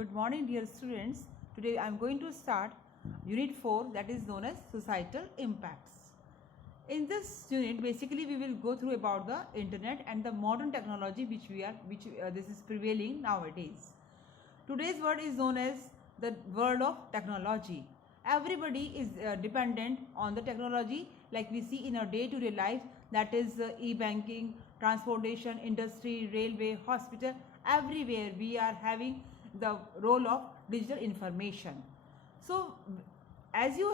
Good morning, dear students. Today I am going to start Unit 4, that is known as Societal Impacts. In this unit, basically we will go through about the internet and the modern technology which this is prevailing nowadays. Today's word is known as the world of technology. Everybody is dependent on the technology, like we see in our day-to-day life, that is e-banking, transportation, industry, railway, hospital, everywhere we are having the role of digital information. So as you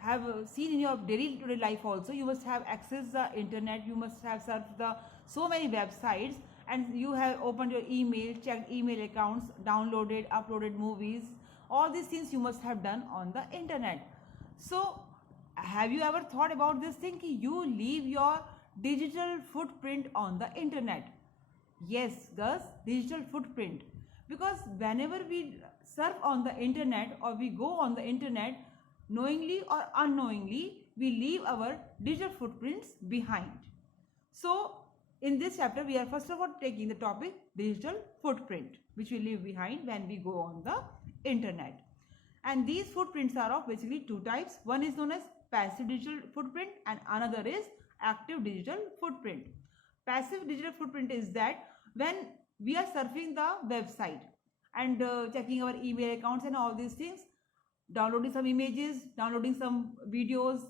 have seen in your daily to day life also, you must have accessed the internet, you must have surfed the so many websites, and you have opened your email, checked email accounts, downloaded, uploaded movies. All these things you must have done on the internet. So have you ever thought about this thing ki you leave your digital footprint on the internet? Yes, girls, digital footprint. Because whenever we surf on the internet or we go on the internet, knowingly or unknowingly, we leave our digital footprints behind. So in this chapter, we are first of all taking the topic digital footprint, which we leave behind when we go on the internet. And these footprints are of basically two types. One is known as passive digital footprint and another is active digital footprint. Passive digital footprint is that when we are surfing the website and checking our email accounts and all these things, downloading some images, downloading some videos,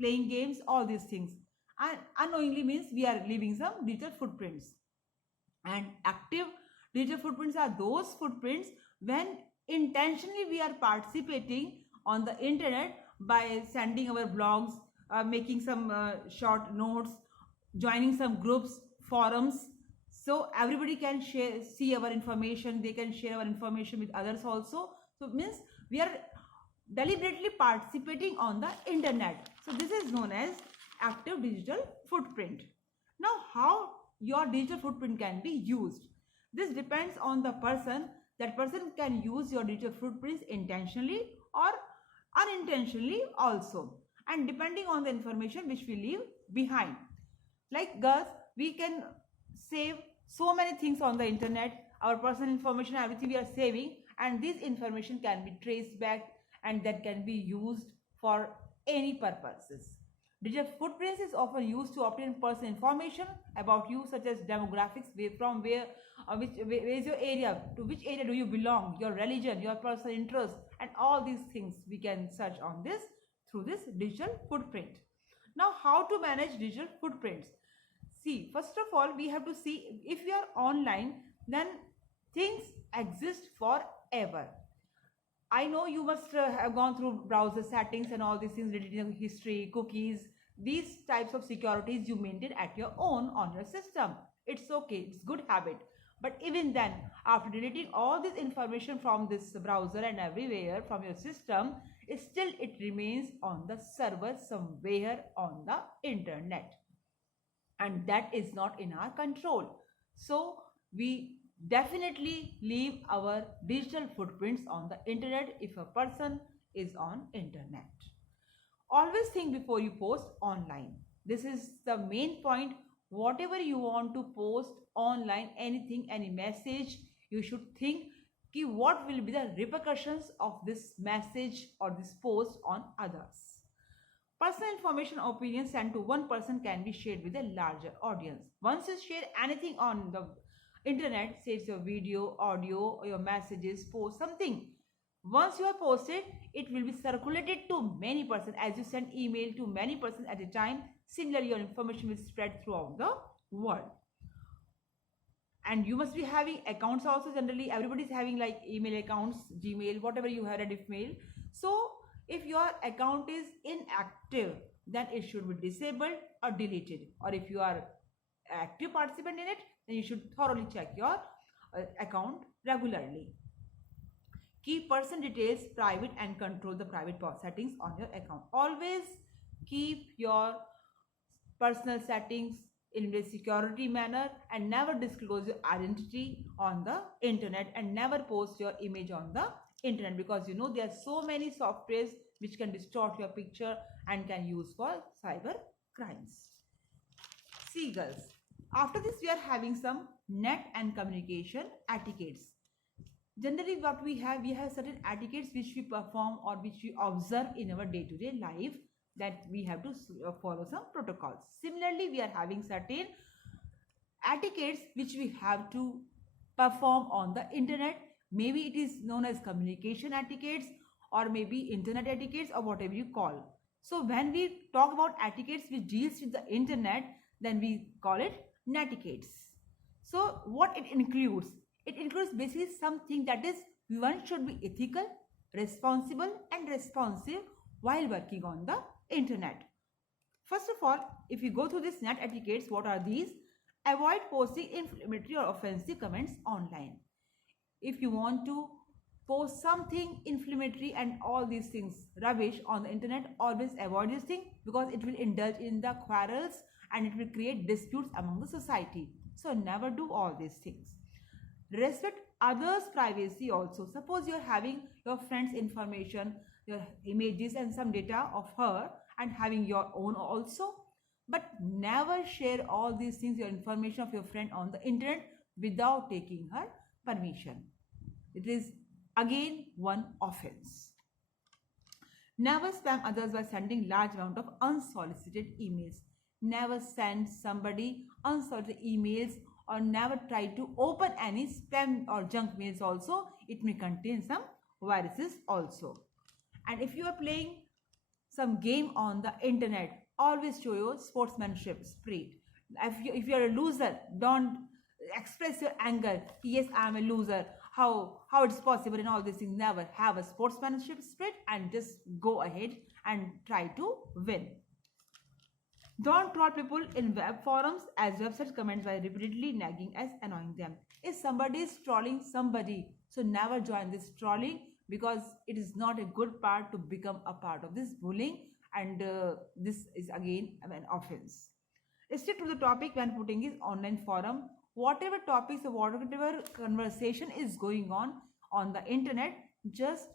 playing games, all these things. And unknowingly means we are leaving some digital footprints. And active digital footprints are those footprints when intentionally we are participating on the internet by sending our blogs, making some short notes, joining some groups, forums, so everybody can see our information, they can share our information with others also. So it means we are deliberately participating on the internet. So this is known as active digital footprint. Now how your digital footprint can be used? This depends on the person. That person can use your digital footprints intentionally or unintentionally also, and depending on the information which we leave behind. Like girls, we can save so many things on the internet, our personal information, everything we are saving, and this information can be traced back and that can be used for any purposes. Digital footprints is often used to obtain personal information about you, such as demographics, from where is your area, to which area do you belong, your religion, your personal interest, and all these things we can search on this through this digital footprint. Now how to manage digital footprints? See, first of all, we have to see if we are online, then things exist forever. I know you must have gone through browser settings and all these things related to history, cookies, these types of securities you maintain at your own on your system. It's okay, it's good habit. But even then, after deleting all this information from this browser and everywhere from your system, still it remains on the server somewhere on the internet. And that is not in our control. So we definitely leave our digital footprints on the internet if a person is on internet. Always think before you post online. This is the main point. Whatever you want to post online, anything, any message, you should think what will be the repercussions of this message or this post on others. Personal information or opinions sent to one person can be shared with a larger audience. Once you share anything on the internet, say it's your video, audio, or your messages, post something. Once you have posted, it will be circulated to many persons. As you send email to many persons at a time, similarly your information will spread throughout the world. And you must be having accounts also. Generally, everybody is having like email accounts, Gmail, whatever you have, Rediff mail. So if your account is inactive, then it should be disabled or deleted. Or if you are active participant in it, then you should thoroughly check your account regularly. Keep person details private and control the private settings on your account. Always keep your personal settings in a security manner and never disclose your identity on the internet and never post your image on the internet, because you know there are so many softwares which can distort your picture and can use for cyber crimes. See girls, after this we are having some net and communication etiquettes. Generally, what we have certain etiquettes which we perform or which we observe in our day-to-day life, that we have to follow some protocols. Similarly, we are having certain etiquettes which we have to perform on the internet. Maybe it is known as communication etiquettes, or maybe internet etiquettes, or whatever you call. So when we talk about etiquettes which deals with the internet, then we call it netiquettes. So what it includes? It includes basically something that is, one should be ethical, responsible and responsive while working on the internet. First of all, if you go through this net etiquettes, what are these? Avoid posting inflammatory or offensive comments online. If you want to post something inflammatory and all these things, rubbish on the internet, always avoid this thing, because it will indulge in the quarrels and it will create disputes among the society. So never do all these things. Respect others' privacy also. Suppose you're having your friend's information, your images and some data of her, and having your own also, but never share all these things, your information of your friend on the internet, without taking her permission. It is again one offense. Never spam others by sending large amount of unsolicited emails. Never send somebody unsolicited emails, or never try to open any spam or junk mails also. It may contain some viruses also. And if you are playing some game on the internet, always show your sportsmanship spirit. If you are a loser, don't express your anger. Yes, I am a loser. How it's possible and all these things. Never. Have a sportsmanship spirit and just go ahead and try to win. Don't troll people in web forums, as website comments by repeatedly nagging as annoying them. If somebody is trolling somebody, so never join this trolling, because it is not a good part to become a part of this bullying, and this is again an offense. Stick to the topic when putting his online forum. Whatever topics or whatever conversation is going on the internet, just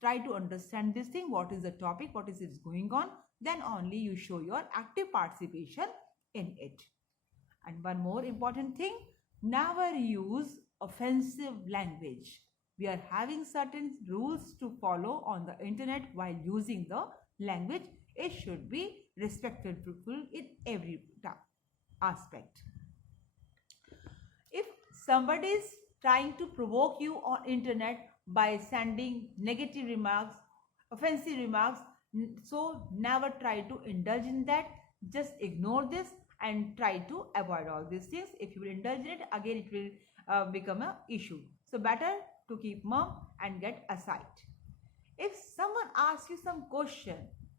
try to understand this thing, what is the topic, what is it going on, then only you show your active participation in it. And one more important thing, never use offensive language. We are having certain rules to follow on the internet while using the language. It should be respectful in every aspect. If somebody is trying to provoke you on internet by sending negative remarks, offensive remarks, so never try to indulge in that. Just ignore this and try to avoid all these things. If you will indulge in it, again it will become an issue. So better to keep mum and get aside. If someone asks you some question,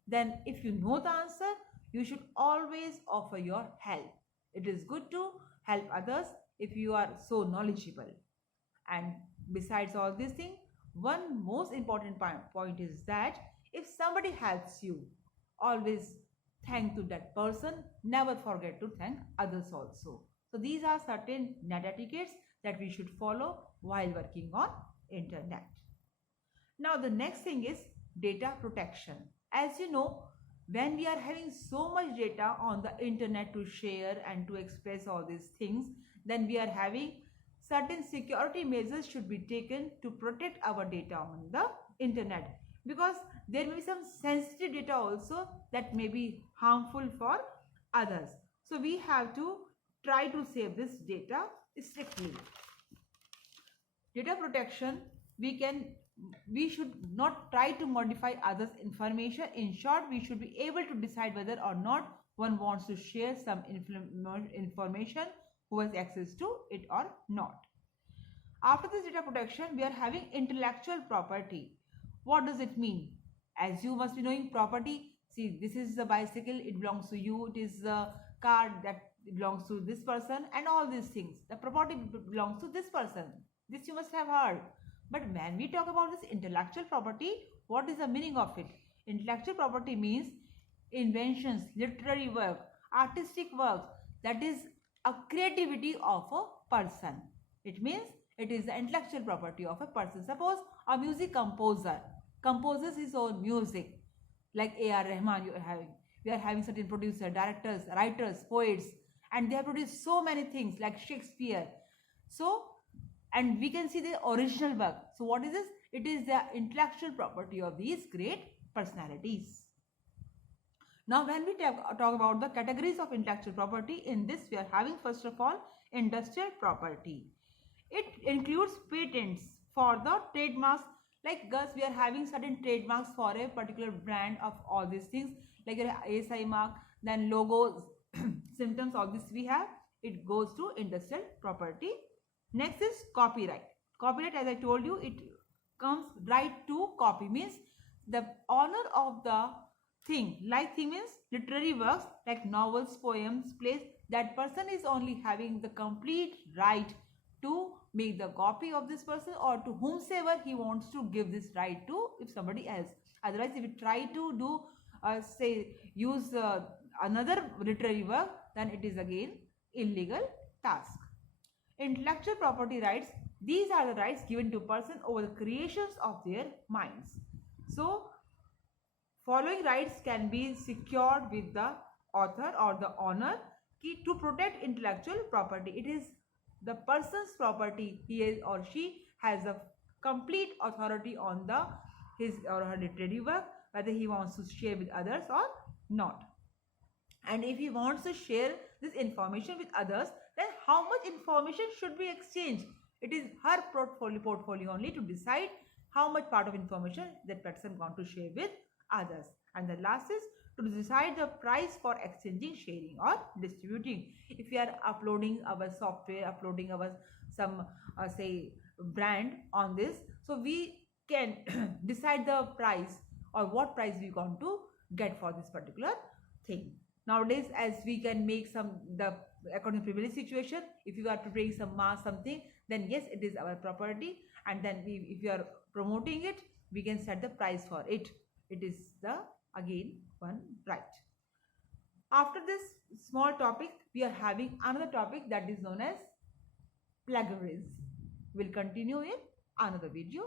then if you know the answer, you should always offer your help. It is good to help others if you are so knowledgeable. And besides all these things, one most important point is that if somebody helps you, always thank to that person. Never forget to thank others also. So these are certain net etiquettes that we should follow while working on internet. Now the next thing is data protection. As you know, when we are having so much data on the internet to share and to express all these things, then we are having certain security measures should be taken to protect our data on the internet, because there may be some sensitive data also that may be harmful for others. So we have to try to save this data strictly. Data protection, we should not try to modify others' information. In short, we should be able to decide whether or not one wants to share some information, who has access to it or not. After this data protection, we are having intellectual property. What does it mean? As you must be knowing property, see, this is the bicycle, it belongs to you. It is the car that belongs to this person, and all these things. The property belongs to this person. This you must have heard. But when we talk about this intellectual property, what is the meaning of it? Intellectual property means inventions, literary work, artistic work, that is a creativity of a person. It means it is the intellectual property of a person. Suppose a music composer composes his own music, like A.R. Rahman you are having. We are having certain producers, directors, writers, poets, and they have produced so many things like Shakespeare. So and we can see the original work. So what is this? It is the intellectual property of these great personalities. Now when we talk about the categories of intellectual property, in this we are having first of all industrial property. It includes patents for the trademarks. Like girls, we are having certain trademarks for a particular brand of all these things, like your ASI mark, then logos, symptoms, all this we have. It goes to industrial property. Next is copyright. Copyright, as I told you, it comes right to copy, means the owner of the thing. Like thing means literary works like novels, poems, plays. That person is only having the complete right to make the copy of this person, or to whomsoever he wants to give this right to, if somebody else. Otherwise, if you try to do say use another literary work, then it is again illegal task. Intellectual property rights, these are the rights given to person over the creations of their minds. So following rights can be secured with the author or the owner. Key to protect intellectual property, it is the person's property. He is or she has a complete authority on the his or her literary work, whether he wants to share with others or not. And if he wants to share this information with others, then how much information should be exchanged? It is her portfolio only to decide how much part of information that person want to share with others. And the last is to decide the price for exchanging, sharing or distributing. If we are uploading our software, uploading our some say brand on this, so we can decide the price or what price we want to get for this particular thing. Nowadays, as we can make some the according to privilege situation, if you are preparing some mass something, then yes, it is our property, and then if you are promoting it, we can set the price for it. It is the again one right. After this small topic, we are having another topic that is known as plagiarism. We'll continue in another video.